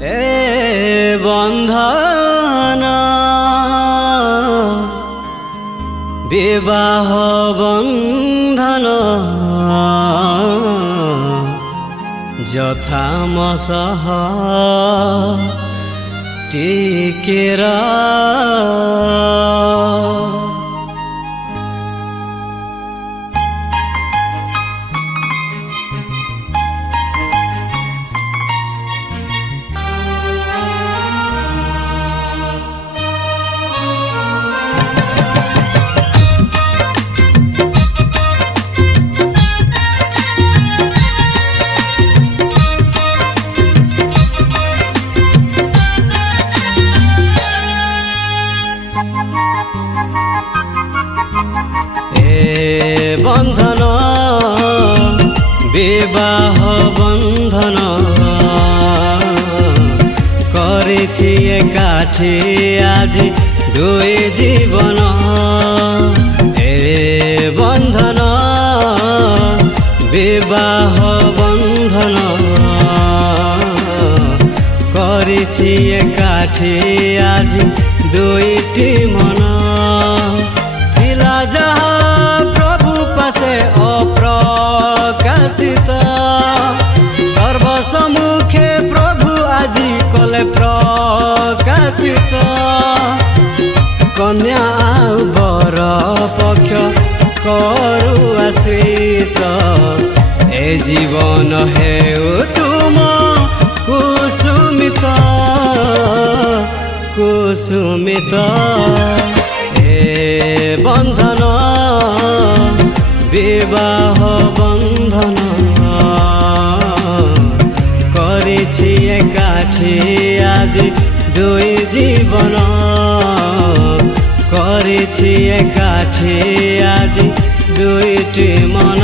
ए बंधन विवाह बंधन যথামসহ টিকেরা बंधन विवाह बंधन करेछि एकाठी आज दुई जीवन ए बंधन विवाह बंधन करेछि एकाठी आज दुईटी मन थिला जहा से अप्रकाशित सर्वसम्मुखे प्रभु आजी कले प्रकाशित कन्या बर पक्ष करु आश्रित ए जीवन हेउ तुम कुसुमित कुसुमित ए बंधन विवाह बंधन करेछि एकाठी आज दुई जीवन करेछि एकाठी आज दुईटी मन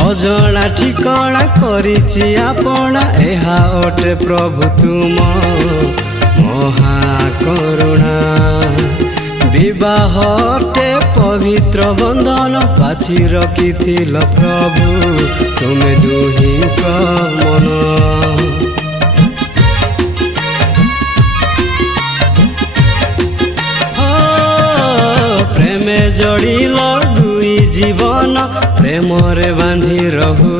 अजणा ठिकणा करिछि आपणा एहा अटे प्रभु तुम महाकरुणा विवाह अटे पवित्र बंधन बाछि रखिथिल प्रभु तुमे दुहिंक मन प्रेमे जड़िल दुई जीवन प्रेमरे बांधी रहू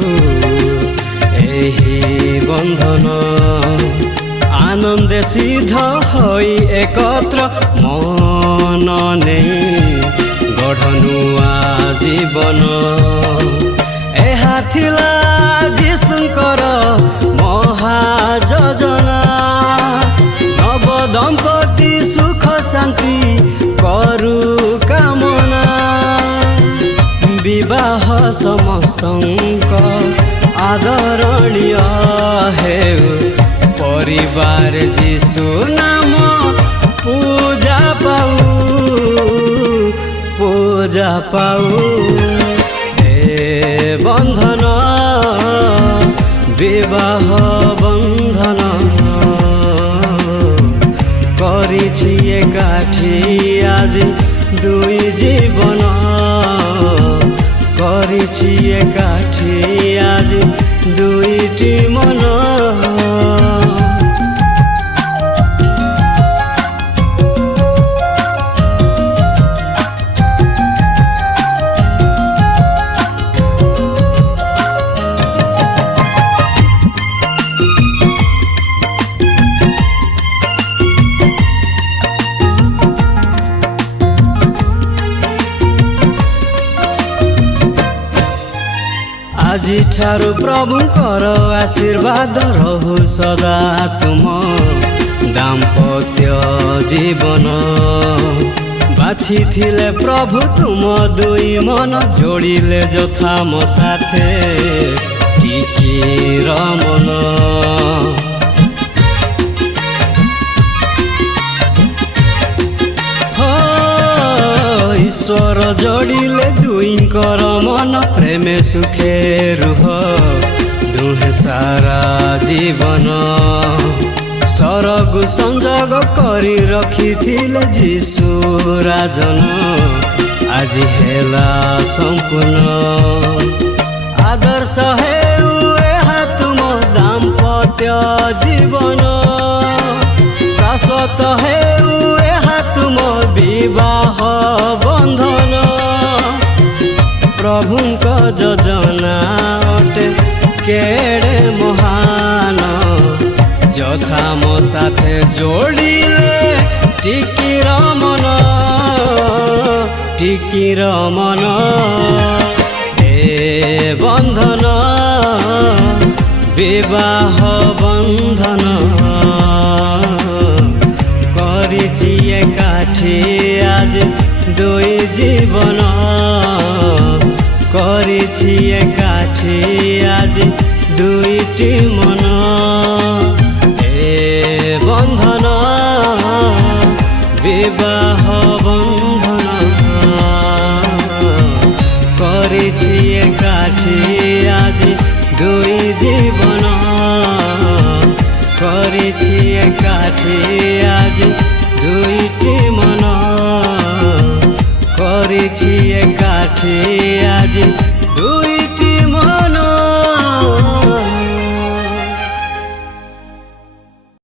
एही बंधन आनंदे सिद्ध होई एकत्र मन नहीं गढ़नुआ जीवन एहा थिला जीशुंकर महायोजना नव दंपति सुख शांति करू कामना विवाह समस्तंक आदरणीय हेउ परिवार जीशु नाम पूजा पाऊ ए बंधन विवाह बंधन करिछि एकाठी आज दुई जीवन करिछि एकाठी आज दुईटी मन आजी ठारू प्रभुंकर आशीर्वाद रहु सदा तुम दाम्पत्य जीवन बाछिथिले प्रभु तुम दुई मन जोड़िले यथा मो साथे टिकीर मन परस्पर जोड़िले दुईंकर मन प्रेमे सुखे रुह दुहे सारा जीवन सरगु संजोग करी रखिथिले जीशु राजन आज हेला संपूर्ण आदर्श हेउ एहा तुम दाम्पत्य जीवन शाश्वत हेउ एहा तुम विवाह बंधन प्रभुंक योजना अटे केड़े महान यथा मो साथे जोड़िले टिकिर मन ए बंधन विवाह बंधन करिछि एकाठी आज दुई जीवन करिछि एकाठी आज दुईटी मन ए बंधन विवाह बंधन करिछि एकाठी आज दुई जीवन करिछि एकाठी आज दुईटी मन करिछि एकाठी आज दुई